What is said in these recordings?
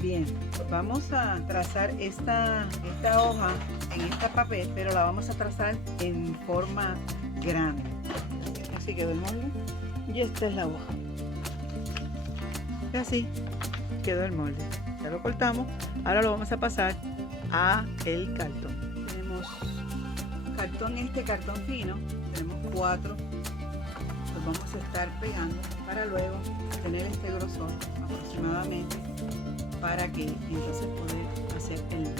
Bien, vamos a trazar esta hoja en este papel, pero la vamos a trazar en forma grande. Así quedó el molde y esta es la hoja. Y así quedó el molde. Ya lo cortamos, ahora lo vamos a pasar a el cartón. Tenemos cartón fino, tenemos 4. Los vamos a estar pegando para luego tener este grosor aproximadamente, para que entonces poder hacer el molde.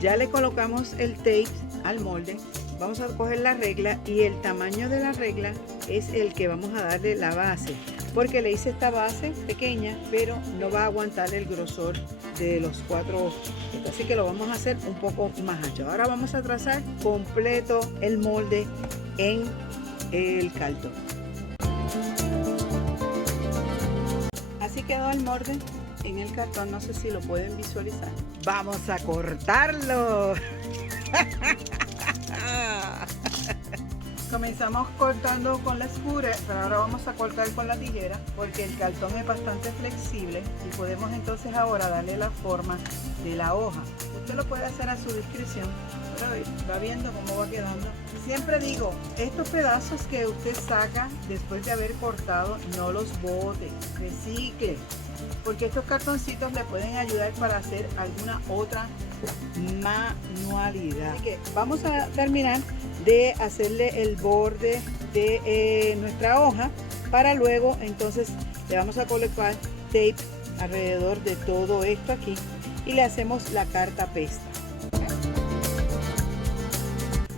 Ya le colocamos el tape al molde. Vamos a coger la regla y el tamaño de la regla es el que vamos a darle la base, porque le hice esta base pequeña, pero no va a aguantar el grosor de los 4 ojos, así que lo vamos a hacer un poco más ancho. Ahora vamos a trazar completo el molde en el cartón. Así quedó el molde en el cartón, no sé si lo pueden visualizar. Vamos a cortarlo. Comenzamos cortando con la escura, pero ahora vamos a cortar con la tijera, porque el cartón es bastante flexible y podemos entonces ahora darle la forma de la hoja. Usted lo puede hacer a su discreción, pero va viendo cómo va quedando. Siempre digo, estos pedazos que usted saca después de haber cortado, no los bote, recicle, porque estos cartoncitos le pueden ayudar para hacer alguna otra manualidad. Así que vamos a terminar de hacerle el borde de nuestra hoja, para luego entonces le vamos a colocar tape alrededor de todo esto aquí y le hacemos la cartapesta.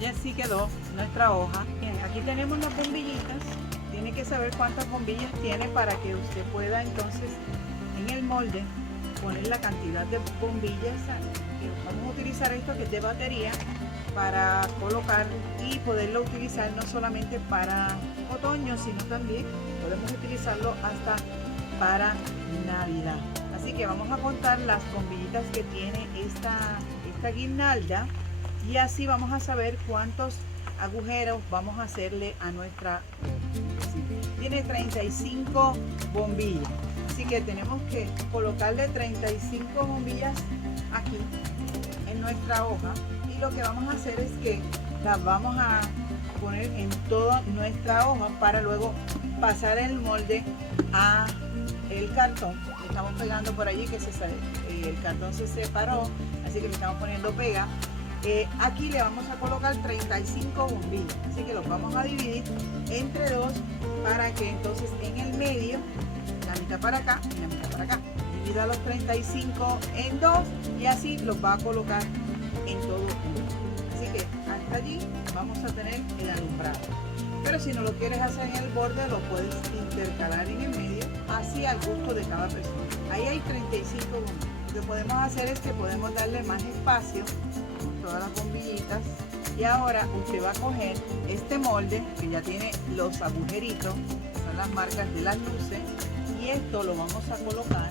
Y así quedó nuestra hoja. Bien, aquí tenemos las bombillitas. Tiene que saber cuántas bombillas tiene para que usted pueda entonces en el molde poner la cantidad de bombillas. Vamos a utilizar esto que es de batería para colocar y poderlo utilizar no solamente para otoño, sino también podemos utilizarlo hasta para Navidad. Así que vamos a contar las bombillitas que tiene esta guirnalda, y así vamos a saber cuántos agujeros vamos a hacerle a nuestra hoja. Tiene 35 bombillas, así que tenemos que colocarle 35 bombillas aquí en nuestra hoja, y lo que vamos a hacer es que las vamos a poner en toda nuestra hoja para luego pasar el molde a el cartón. Le estamos pegando por allí que el cartón se separó, así que le estamos poniendo pega. Aquí le vamos a colocar 35 bombillas, así que los vamos a dividir entre 2 para que entonces en el medio, la mitad para acá y la mitad para acá. Divida los 35 en 2 y así los va a colocar en todo uno. Así que hasta allí vamos a tener el alumbrado. Pero si no lo quieres hacer en el borde, lo puedes intercalar en el medio, así al gusto de cada persona. Ahí hay 35 bombillas. Lo que podemos hacer es que podemos darle más espacio con todas las bombillitas. Y ahora usted va a coger este molde que ya tiene los agujeritos, que son las marcas de las luces, y esto lo vamos a colocar,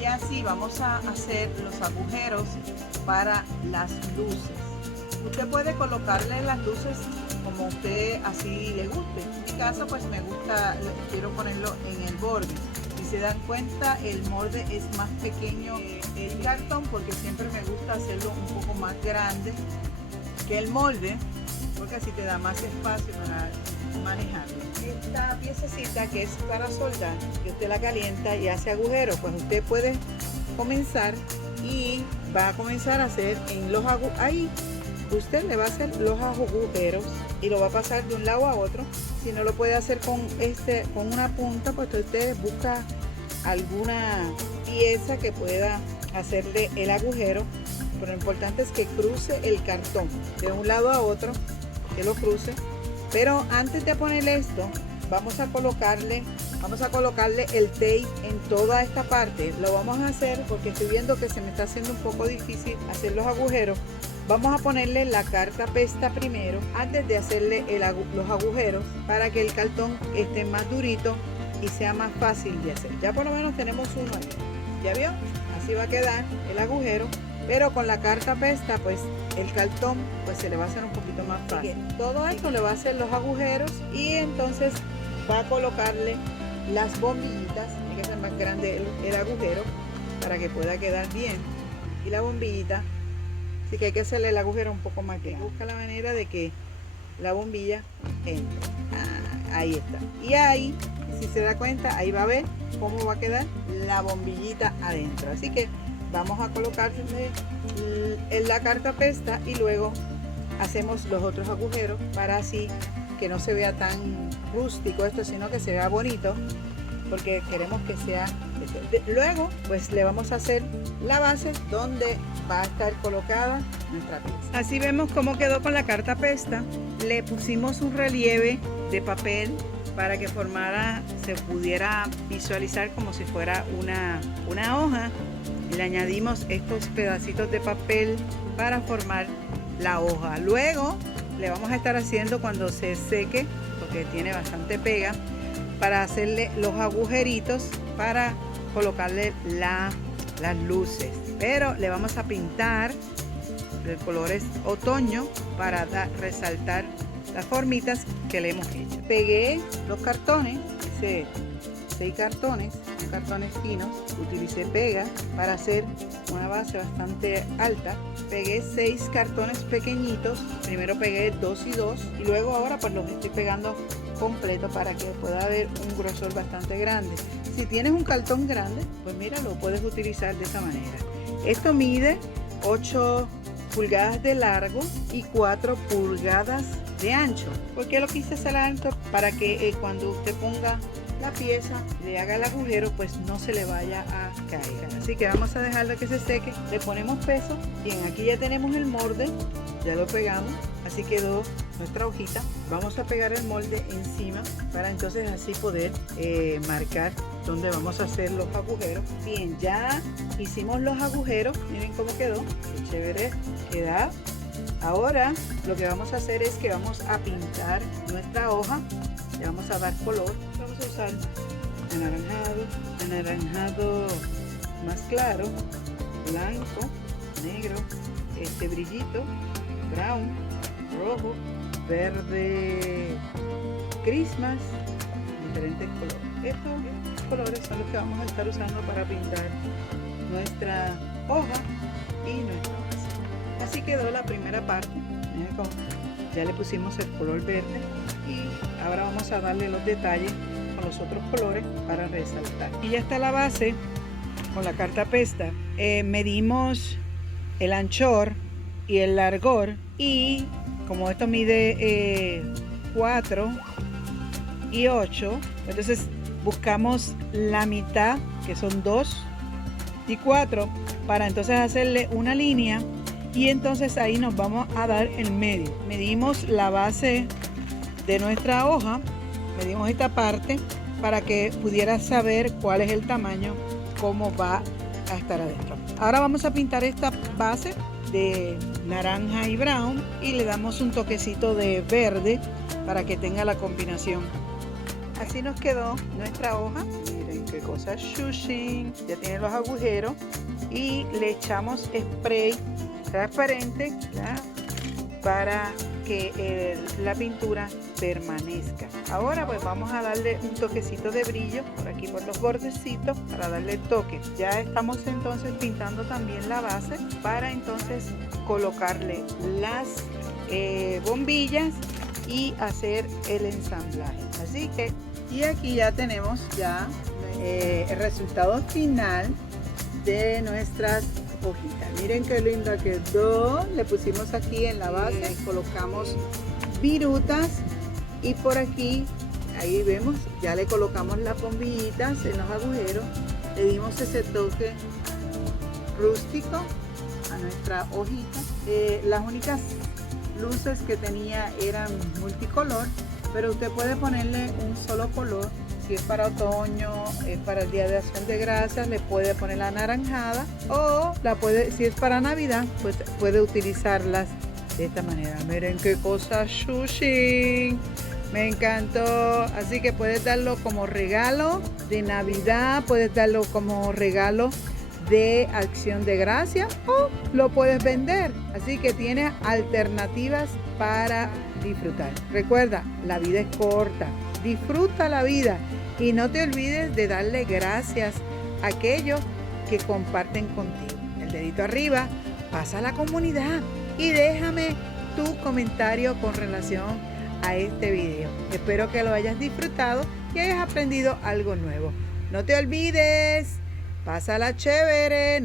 y así vamos a hacer los agujeros para las luces. Usted puede colocarle las luces como usted así le guste. En mi caso pues me gusta, quiero ponerlo en el borde. Si se dan cuenta, el molde es más pequeño que el cartón, porque siempre me gusta hacerlo un poco más grande que el molde, porque así te da más espacio para manejarlo. Esta piececita que es para soldar, que usted la calienta y hace agujeros, pues usted puede comenzar y va a comenzar a hacer en los agujeros. Ahí usted le va a hacer los agujeros y lo va a pasar de un lado a otro. Si no lo puede hacer con una punta, pues usted busca alguna pieza que pueda hacerle el agujero, pero lo importante es que cruce el cartón de un lado a otro, que lo cruce. Pero antes de ponerle esto, vamos a colocarle el tape en toda esta parte. Lo vamos a hacer porque estoy viendo que se me está haciendo un poco difícil hacer los agujeros. Vamos a ponerle la cartapesta primero antes de hacerle los agujeros, para que el cartón esté más durito y sea más fácil de hacer. Ya por lo menos tenemos uno ahí. ¿Ya vio? Así va a quedar el agujero, pero con la cartapesta pues el cartón pues se le va a hacer un poquito más fácil. Todo esto le va a hacer los agujeros y entonces va a colocarle las bombillitas. Tiene que ser más grande el agujero para que pueda quedar bien. Y la bombillita, así que hay que hacerle el agujero un poco más grande. Busca la manera de que la bombilla entre. Ahí está. Y ahí, si se da cuenta, ahí va a ver cómo va a quedar la bombillita adentro. Así que vamos a colocarle en la cartapesta y luego hacemos los otros agujeros para así que no se vea tan rústico esto, sino que se vea bonito, porque queremos que sea. Luego pues le vamos a hacer la base donde va a estar colocada nuestra pieza. Así vemos cómo quedó con la cartapesta. Le pusimos un relieve de papel para que formara, se pudiera visualizar como si fuera una hoja, y le añadimos estos pedacitos de papel para formar la hoja. Luego le vamos a estar haciendo, cuando se seque, porque tiene bastante pega, para hacerle los agujeritos para colocarle las luces, pero le vamos a pintar. El color es otoño para resaltar las formitas que le hemos hecho. Pegué los cartones, hice 6 cartones, son cartones finos. Utilicé pega para hacer una base bastante alta. Pegué 6 cartones pequeñitos. Primero pegué 2 y 2 y luego ahora pues los estoy pegando completo para que pueda haber un grosor bastante grande. Si tienes un cartón grande, pues mira, lo puedes utilizar de esta manera. Esto mide 8 pulgadas de largo y 4 pulgadas de ancho. ¿Por qué lo quise hacer alto? Para que cuando usted ponga la pieza, le haga el agujero, pues no se le vaya a caer. Así que vamos a dejarlo que se seque, le ponemos peso. Bien, aquí ya tenemos el molde, ya lo pegamos, así quedó nuestra hojita. Vamos a pegar el molde encima para entonces así poder marcar donde vamos a hacer los agujeros. Bien, ya hicimos los agujeros, miren cómo quedó, qué chévere queda. Ahora lo que vamos a hacer es que vamos a pintar nuestra hoja, le vamos a dar color. Vamos a usar anaranjado más claro, blanco, negro, este brillito, brown, rojo, verde, Christmas, diferentes colores. Estos colores son los que vamos a estar usando para pintar nuestra hoja y nuestra base. Así quedó la primera parte. Miren cómo ya le pusimos el color verde y ahora vamos a darle los detalles con los otros colores para resaltar. Y ya está la base con la cartapesta. Medimos el anchor y el largor, y como esto mide 4 y 8, entonces buscamos la mitad, que son 2 y 4, para entonces hacerle una línea, y entonces ahí nos vamos a dar el medio. Medimos la base de nuestra hoja, medimos esta parte para que pudiera saber cuál es el tamaño, cómo va a estar adentro. Ahora vamos a pintar esta base de naranja y brown y le damos un toquecito de verde para que tenga la combinación. Así nos quedó nuestra hoja. Miren qué cosa shushin. Ya tiene los agujeros y le echamos spray transparente, ¿ya?, para que la pintura permanezca. Ahora pues vamos a darle un toquecito de brillo por aquí, por los bordecitos, para darle toque. Ya estamos entonces pintando también la base para entonces colocarle las bombillas y hacer el ensamblaje. Así que, y aquí ya tenemos ya el resultado final de nuestras hojitas. Miren qué linda quedó. Le pusimos aquí en la base, colocamos virutas, y por aquí, ahí vemos, ya le colocamos las bombillitas en los agujeros. Le dimos ese toque rústico a nuestra hojita. Las únicas luces que tenía eran multicolor, pero usted puede ponerle un solo color. Si es para otoño, es para el Día de Acción de Gracias, le puede poner la anaranjada, o si es para Navidad, pues puede utilizarlas de esta manera. Miren qué cosa shushin. Me encantó. Así que puedes darlo como regalo de Navidad, puedes darlo como regalo de Acción de Gracias o lo puedes vender. Así que tienes alternativas para disfrutar. Recuerda, la vida es corta. Disfruta la vida y no te olvides de darle gracias a aquellos que comparten contigo. El dedito arriba, pasa a la comunidad y déjame tu comentario con relación a este video. Espero que lo hayas disfrutado y hayas aprendido algo nuevo. No te olvides, pásala chévere.